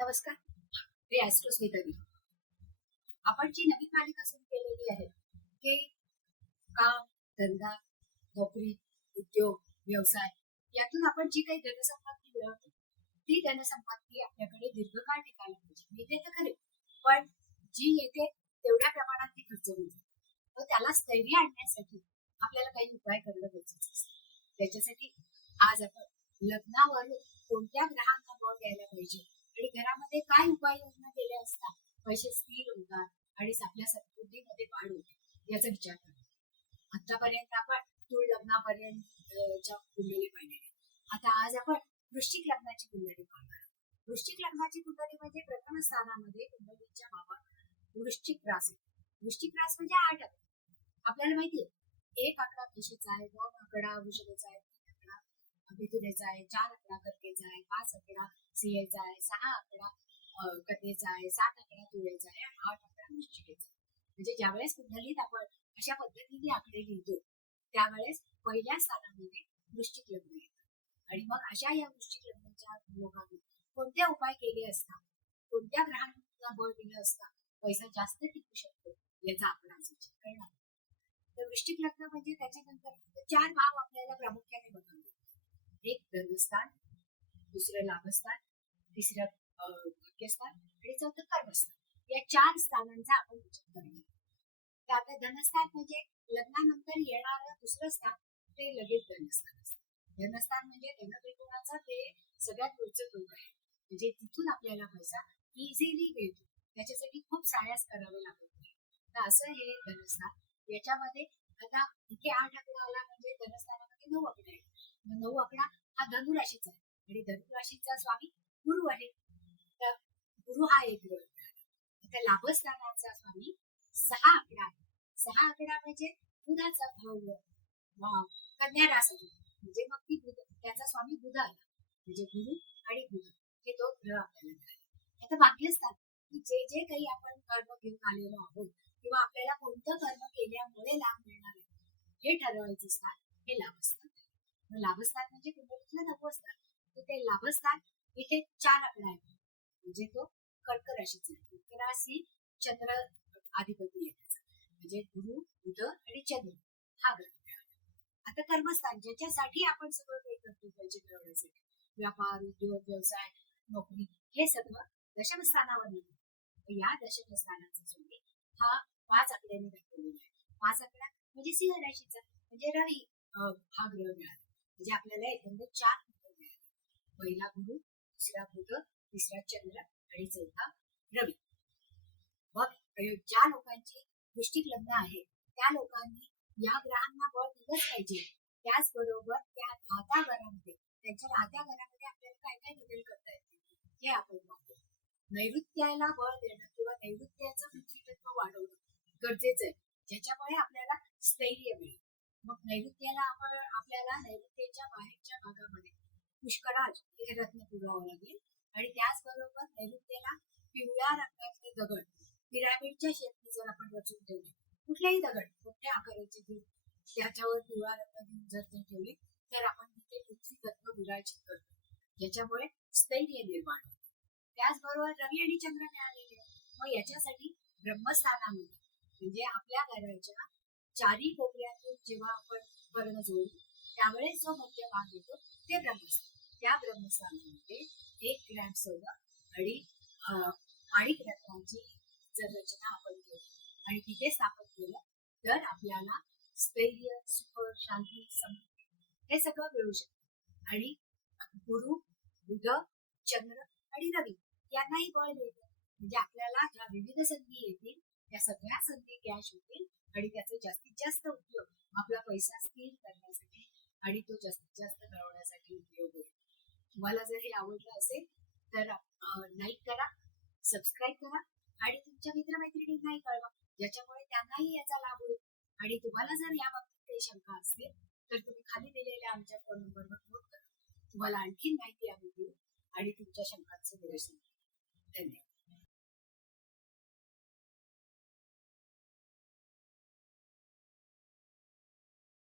नमस्कार, मी ॲस्ट्रो स्मिताली. आपण जी नवीन मालिका सुरू केलेली आहे की काम, धंदा, नोकरी, उद्योग, व्यवसाय यातून आपण जी काही धनसंपत्ती मिळवतो ती धनसंपत्ती आपल्याकडे दीर्घकाळ टिकायला पाहिजे. मिळते तर खरे, पण जी येते तेवढ्या प्रमाणात ती खर्च होईल. तर त्याला स्थैर्य आणण्यासाठी आपल्याला काही उपाय करणं गरजेचं असतं. त्याच्यासाठी आज आपण लग्नावर कोणत्या ग्रहांना बळ द्यायला पाहिजे आणि घरामध्ये काय उपाययोजना केल्या असता पैसे स्थिर होतात आणि आपल्या समृद्धीमध्ये वाढ होते याचा विचार करू. आतापर्यंत आपण तूळ लग्नापर्यंतच्या कुंडली पाहिलेल्या. आता आज आपण वृश्चिक लग्नाची कुंडली पाहणार. वृश्चिक लग्नाची कुंडली म्हणजे प्रथम स्थानामध्ये कुंडलीच्या बाबत वृश्चिक रास. वृश्चिक रास म्हणजे 8 आकडा. आपल्याला माहितीये 1 आकडा मेषेचा आहे, 2 आकडा वृषभेचा आहे, 3 आकडा मिथुनेचा आहे, 4 आकडा कर्केचा आहे, 5 आकडा सिंहाचा आहे, 6 आकडा कन्येचा आहे, 7 आकडा तुळेचा आहे आणि 8 आकडा वृश्चिकेचा आहे. म्हणजे ज्यावेळेस कुंडलीत आपण अशा पद्धतीने आकडे लिहितो त्यावेळेस पहिल्या स्थानामध्ये वृश्चिक लग्न येतं. आणि मग अशा या वृश्चिक लग्नाच्या लोकांनी कोणते उपाय केले असता, कोणत्या ग्रहांना बळ दिलं असता पैसा जास्त टिकू शकतो याचा आपण आज विचार करणार. तर वृश्चिक लग्न म्हणजे त्याच्यानंतर 4 भाव आपल्याला प्रामुख्याने बघावे. एक धनस्थान, दुसरं लाभस्थान, तिसरं भाग्यस्थान आणि चौथं कर्मस्थान. या 4 स्थानांचा आपण विचार करणार. तर आता धनस्थान म्हणजे लग्नानंतर येणारं दुसरं स्थान ते लगेच धनस्थान असतं. धनस्थान म्हणजे धनत्रिकोणाचा ते सगळ्यात वरचं टोक आहे. म्हणजे तिथून आपल्याला पैसा इझिली मिळतो. त्याच्यासाठी खूप सायास करावे लागत नाही. तर असं हे धनस्थान. याच्यामध्ये आता इथे 8 आकडा आला म्हणजे धनस्थानामध्ये 9 आकडे आहेत. 9 आकडा हा धनुराशीचा आहे आणि धनुराशीचा स्वामी गुरु आहे. तर गुरु हा एक ग्रह. आता लाभस्थानाचा स्वामी 6 आकडा आहे. 6 आकडा म्हणजे बुधाचा कन्या रास आहे. म्हणजे मग ती त्याचा स्वामी बुध आला. म्हणजे गुरु आणि बुध हे 2 ग्रह आपल्याला मिळाले. आता भाग्यस्थान की जे जे काही आपण कर्म घेऊन आलेलो आहोत किंवा आपल्याला कोणतं कर्म केल्यामुळे लाभ मिळणार आहे हे ठरवायचं स्थान हे लाभस्थान. लाभस्थान म्हणजे कुंडलीतलं 9वं स्थान. तर ते लाभस्थान इथे 4 आकडा आहे. म्हणजे तो कर्क राशीचा आहे. कर्क राशी चंद्र अधिपती आहे त्याचा. म्हणजे गुरु, बुध आणि चंद्र हा ग्रह. आता कर्मस्थान ज्याच्यासाठी आपण सगळं काही करतो पैसे मिळवण्यासाठी, व्यापार, उद्योग, व्यवसाय, नोकरी हे सगळं दशमस्थानावर येतं. या दशमस्थानाचा स्वामी हा 5 आकड्याने दाखवलेला आहे. 5 आकडा म्हणजे सिंह राशीचा म्हणजे रवी हा ग्रह मिळाला. म्हणजे आपल्याला एकंदर 4 ग्रह मिळाले. पहिला गुरु, दुसरा बुध, तिसरा चंद्र आणि चौथा रवी. मग ज्या लोकांची वृश्चिक लग्न आहे त्या लोकांनी या ग्रहांना बळ दिलंच पाहिजे. त्याचबरोबर त्या राहत्या घरामध्ये त्यांच्या राहत्या घरामध्ये आपल्याला काय काय बदल करता येतील हे आपण पाहतो. नैऋत्याला बळ देणं किंवा नैऋत्याचं पृथ्वीतत्व वाढवणं गरजेचं आहे, ज्याच्यामुळे आपल्याला स्थैर्य मिळेल. मग नैऋत्याला आपल्याला नैऋत्याच्या बाहेरच्या भागामध्ये पुष्कराज हे रत्न पुरवावं लागेल आणि त्याचबरोबर नैऋत्याला पिवळ्या रंगाचे दगड पिरामिडच्या शेपटी जर आपण रचून ठेवले, कुठल्याही दगड मोठ्या आकाराचे घेऊन त्याच्यावर पिवळा रंग देऊन जर ते ठेवले तर आपण तिथे पृथ्वी तत्व विराजित करतो, ज्याच्यामुळे स्थैर्य निर्माण होते. त्याचबरोबर रवी आणि चंद्र मिळालेले. मग याच्यासाठी ब्रह्मस्थानामध्ये म्हणजे आपल्या घराच्या 4 कोपऱ्यातून जेव्हा आपण वर्ण जोडू त्यावेळेस जो मध्य भाग येतो ते ब्रह्मस्थान. त्या ब्रह्मस्थानामध्ये 1 ग्रॅम सोनं आणि माणिक रत्नाची जर रचना आपण केली आणि तिथे स्थापन केलं तर आपल्याला स्थैर्य, सुख, शांती, समृद्धी हे सगळं मिळू शकतं. आणि गुरु, बुध, चंद्र आणि रवी यांनाही बळ मिळतं. म्हणजे आपल्याला ज्या विविध संधी येतील त्या सगळ्या संधी कॅश होतील आणि त्याचा जास्तीत जास्त उपयोग आपला पैसा स्थिर करण्यासाठी आणि तो जास्तीत जास्त मिळवण्यासाठी उपयोग होईल. तुम्हाला जर हे आवडलं असेल तर लाईक करा, सबस्क्राईब करा आणि तुमच्या मित्रमैत्रिणींनाही कळवा, ज्याच्यामुळे त्यांनाही याचा लाभ होईल. आणि तुम्हाला जर याबाबतीत काही शंका असतील तर तुम्ही खाली दिलेल्या आमच्या फोन नंबरवर फोन करा. तुम्हाला आणखी माहिती आम्ही देऊ आणि तुमच्या शंकांचं निरसन. धन्यवाद.